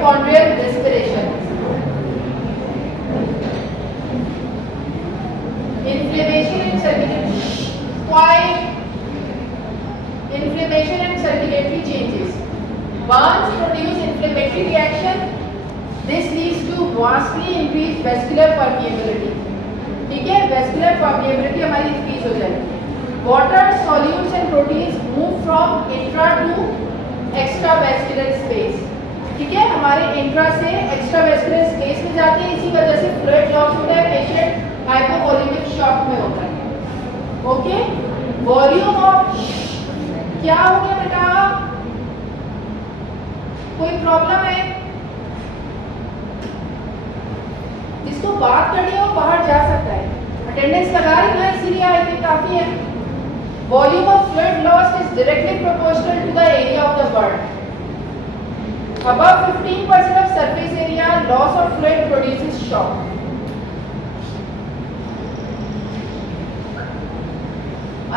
Mitochondrial respiration, inflammation and circulatory changes. Burns produce inflammatory reaction. This leads to vastly increased vascular permeability. ठीक है, vascular permeability हमारी increase हो जाएगी. Water, solutes and proteins move from intra to extravascular space. ठीक है, हमारे intra से एक्स्ट्रावेस्कुलर space में जाते हैं, इसी वजह से फ्लूइड लॉस होता है, पेशेंट हाइपोवोलेमिक शॉक में होता है. ओके, वॉल्यूम ऑफ क्या हो गया बेटा, कोई प्रॉब्लम है? जिसको बात करनी है वो बाहर जा सकता है, अटेंडेंस लगा रही ना, इसीलिए आई थिंक काफी है. Volume of fluid loss is directly proportional to the area of the burn. Above 15% of surface area, loss of fluid produces shock.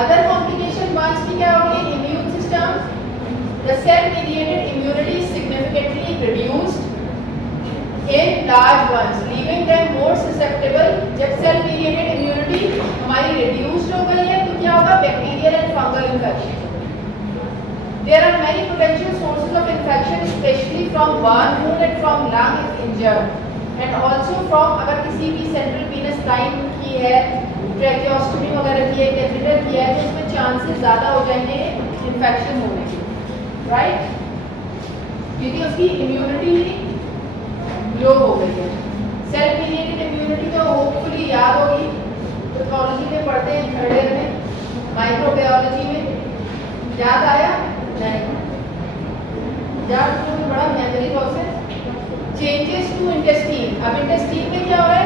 Other complication burns की क्या होगी? Immune system, the cell-mediated immunity is significantly reduced in large ones, leaving them more susceptible. जब cell-mediated immunity हमारी reduced हो गई है, तो क्या होगा? Bacterial and fungal infection. There are many potential sources of infection, especially from burn wound and from lung if injured, and also from अगर किसी भी central venous line की है, tracheostomy वगैरह की है, catheter की है, तो उसमें chances ज़्यादा हो जाएंगे infection होने के, right? क्योंकि उसकी immunity low हो गई है. Cell mediated immunity तो hopefully याद होगी, pathology में पढ़ते हैं थर्ड ईयर में, microbiology में याद आया? यार तो बड़ा मेमोरी लॉस है. चेंजेस टू इंटेस्टाइन, अब इंटेस्टाइन में क्या हो रहा है?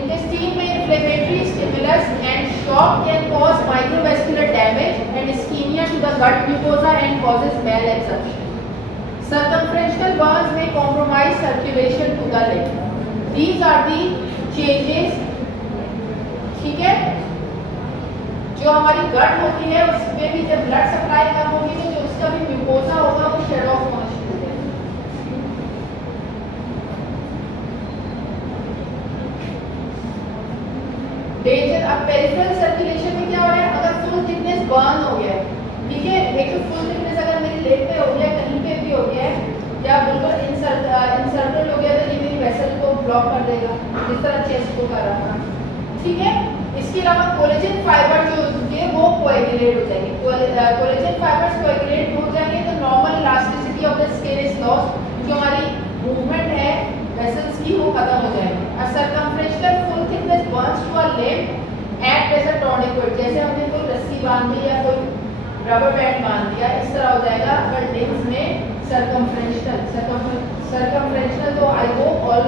इंटेस्टाइन में inflammatory stimulus and shock can cause microvascular damage and ischaemia to the gut mucosa and causes malabsorption. Circumferential burns में compromise circulation to the limb. These are the changes. ठीक है, जो हमारी गट होती है उसमें भी जब ब्लड सप्लाई कम होगी तो जो उसका भी म्यूकोसा होगा वो शेड ऑफ होना शुरू हो जाएगा. डेंजर. अब पेरिफेरल सर्कुलेशन में क्या हो रहा है? अगर फुल थिकनेस बर्न हो गया है, ठीक है, एक तो फुल थिकनेस अगर मेरी लेग पे हो गया, कहीं पे भी हो गया है, या बिल्कुल इंसर्टेड हो गया, तो ये मेरी वेसल को ब्लॉक कर देगा, जिस तरह चेस्ट को कर रहा था. ठीक है, इसके अलावा कोलेजन फाइबर जो होंगे वो कोएगुलेट हो जाएंगे. कोलेजन फाइबर्स कोएगुलेट हो जाएंगे तो normal elasticity of the skin is lost. जो हमारी मूवमेंट है वेसल्स की वो खत्म हो जाएगी. और circumferential full thickness burns to a limb act as a tourniquet. जैसे हमने कोई रस्सी बांध दी या कोई रबर बैंड बांध दिया, इस तरह हो जाएगा अगर लिम्फ्स में सर्कमफ्रेंशियल. तो I hope all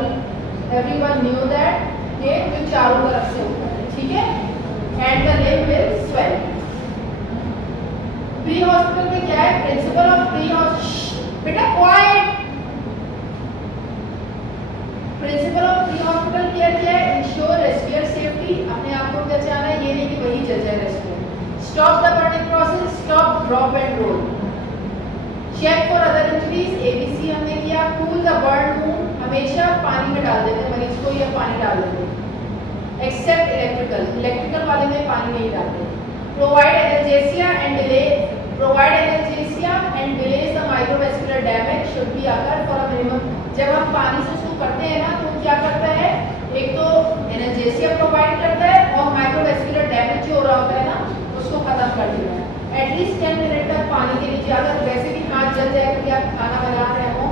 everyone knew that ये जो चारों तरफ से होता है. ठीक है, and the limb will swell. Pre hospital में क्या है? प्रिंसिपल ऑफ प्री हॉस्पिटल, बेटा quiet. Principle of pre hospital care क्या है? Ensure rescuer safety. अपने आप को बचाना है, ये नहीं कि वही चल जाए rescuer. Stop the burning process, stop drop and roll. Check for other injuries, ABC हमने किया. कूल द बर्न वूंड, हमेशा पानी में डाल देते हैं मरीज को या पानी डाल देते हैं, एक्सेप्ट इलेक्ट्रिकल वाले में पानी नहीं डालते. Provide analgesia and delays the microvascular damage should be occur for a minimum. जब हम पानी से शुरू करते हैं ना तो क्या करता है? एक तो एनाल्जेसिया प्रोवाइड करता है और माइक्रोवेस्कुलर डैमेज जो हो रहा होता है ना उसको खत्म कर देता है. एटलीस्ट 10 मिनट तक पानी के नीचे. अगर वैसे भी हाथ जल जाए कि आप खाना बना रहे हो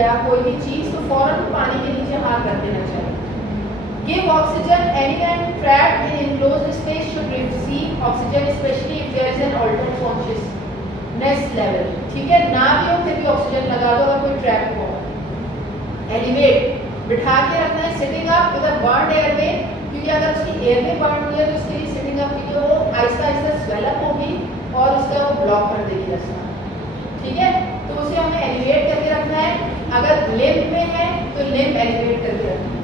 या कोई भी चीज़, तो फौरन पानी के नीचे हाथ रख देना चाहिए. Give oxygen. Anyone trapped in enclosed space should receive oxygen, especially if there is an altered consciousness level. ठीक है, ना भी हो फिर भी ऑक्सीजन लगा दो अगर कोई ट्रैप हो. Elevate, बिठा के रखना है. Sitting up with a burn airway, क्योंकि अगर उसकी एयरवे बर्न हुई है तो उसके लिए सिटिंग अप की वो आहिस्ता आहिस्ता स्वेलअप होगी और उसका वो ब्लॉक कर देगी रास्ता. ठीक है, तो उसे हमें एलिवेट करके रखना है. अगर लिम्फ में है तो लिम्फ एलिवेट करके रखना है.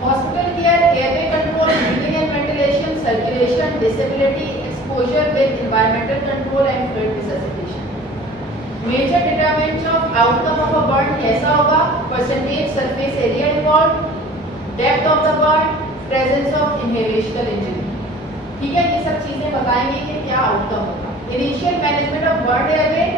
Hospital care, airway control, breathing and ventilation, circulation, disability, exposure with environmental control and fluid resuscitation. Major determinants of outcome of a burn कैसा होगा? Percentage surface area involved, depth of the burn, presence of inhalational injury. ठीक है, ये सब चीजें बताएंगे कि क्या आउटकम होगा. Initial management of burned airway,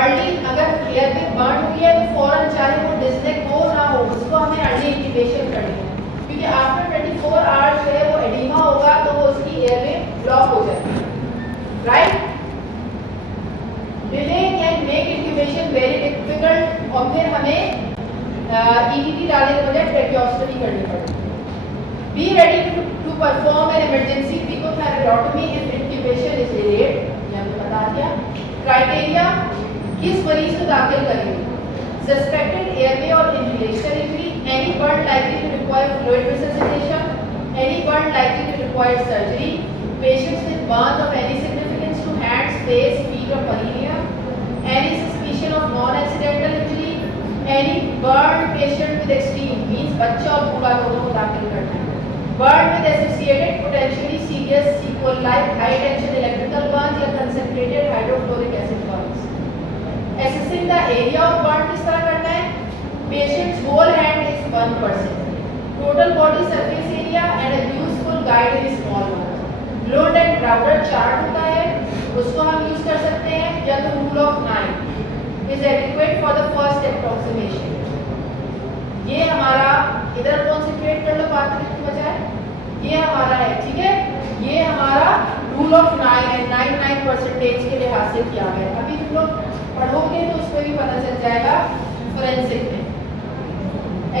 early अगर एयरवे बर्न हुई है तो फौरन चाहे वो डिस्नेक हो ना हो उसको हमें अर्ली इंटिबेशन करनी है, क्योंकि आफ्टर 24 आवर्स जो है वो एडिमा होगा तो वो उसकी एयरवे ब्लॉक हो जाएगी. Right, delay can make intubation very difficult और फिर हमें ईटीटी डालने के बजाय ट्रेकियोस्टोमी करनी पड़ेगी. Be ready to perform an emergency cricothyroidotomy if intubation is delayed. ये हमने बता दिया. क्राइटेरिया, किस मरीज को दाखिल करेंगे? सस्पेक्टेड एयरवे और inhalation injury, any burn likely to require fluid resuscitation, any burn likely to require surgery, patients with burn of any significance to hands, face, feet और perineum, any suspicion of non accidental injury, any burn patient with extreme means बच्चा और बूढ़ा दोनों को दाखिल करना है. Burn with associated potentially serious sequel like high tension electrical burn या concentrated hydrofluoric acid Burns. Assessing the area of burn किस तरह करना है? Patient's whole hand is 1%. Total body surface area and a useful guide is small one. Blood and Browder chart होता है, उसको हम use कर सकते हैं, या तो rule of 9 is adequate for the first approximation. ये हमारा इधर कॉन्सेंट्रेट कर लो बात करने के बजाय, ये हमारा है. ठीक है, ये हमारा रूल ऑफ 9 है, 99% के लिहाज से किया गया. अभी तुम लोग पढ़ोगे तो उसमें भी पता चल जाएगा फोरेंसिक में.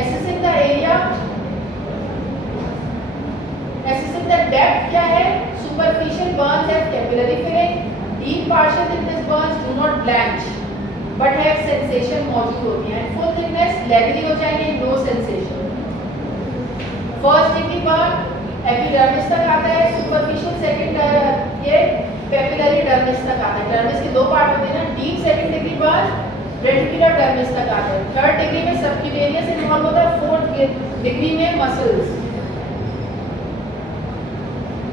Assessing the area, assessing the depth क्या है? Superficial burns have capillary filling, deep partial thickness burns do not blanch but have sensation मौजूद होती है. Full thickness leathery हो जाएंगे, no sensation. First degree burn epidermis तक आता है, सुपरफिशियल सेकंड ये पेपिलरी डर्मिस तक आता है. डर्मिस के दो पार्ट होते हैं ना, deep second degree burn reticular dermis तक आता है. थर्ड डिग्री में सबक्यूटेनियस इन्वॉल्व होता है, फोर्थ डिग्री में muscles.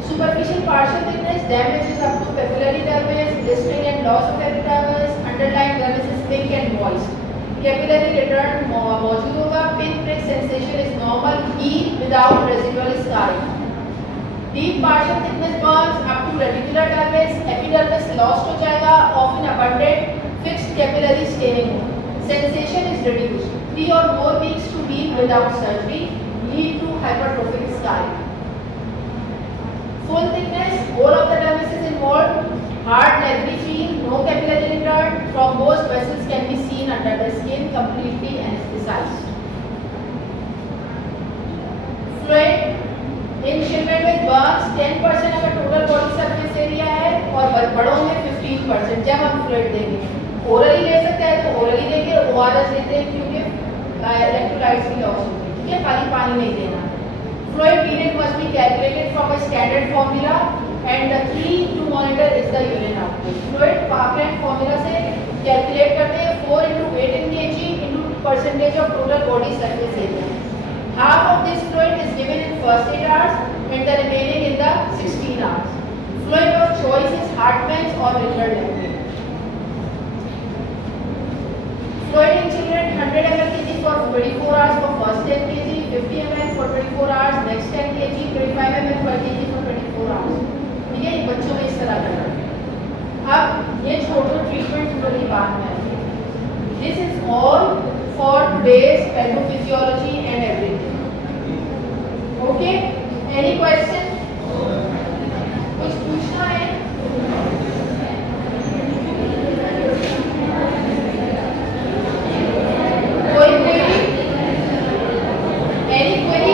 Superficial partial thickness damages up to papillary dermis, distinct and loss of epidermis, underlying dermis is thick and moist. Capillary return मौजूद होगा. Pin prick sensation is normal, heal without residual scarring. Deep partial thickness burns up to reticular dermis, epidermis lost हो जाएगा, often abundant, fixed capillary staining. Sensation is reduced. 3 or more weeks to heal without surgery, lead to hypertrophic scarring. Full thickness, whole of the dermis is involved, hard leathery feel, no capillary return, thrombosed vessels can be seen under the skin, completely anesthetized. Fluid in children with Burns 10% अगर total body surface area है और बड़ों में 15%. जब हम fluid देंगे, orally ले सकते हैं तो ओरली देंगे, ओआरएस देते हैं क्योंकि इलेक्ट्रोलाइट्स की लॉस होती है. ठीक है, खाली पानी नहीं देना. Fluid period must be calculated from a standard formula and the key to monitor is the urine output. Fluid Parkland formula से कैलकुलेट करते हैं 4 × 8 kg × percentage of total body surface area. Half of this fluid is given in first 8 hours and the remaining in the 16 hours. Fluid of choice is Hartmann's or Richard Lemke. Fluid in children 100 ml kg for 24 hours for first 10 kg, 50 ml for 24 hours, next 10 kg, 25 ml per kg for 24 hours. ठीक है, ये बच्चों में इस तरह करना है. अब ये छोटो ट्रीटमेंट थोड़ी बाद में आएगी. This is all for today's pathophysiology and everything. Okay? Any question? कुछ पूछना है? कोई query? Any query?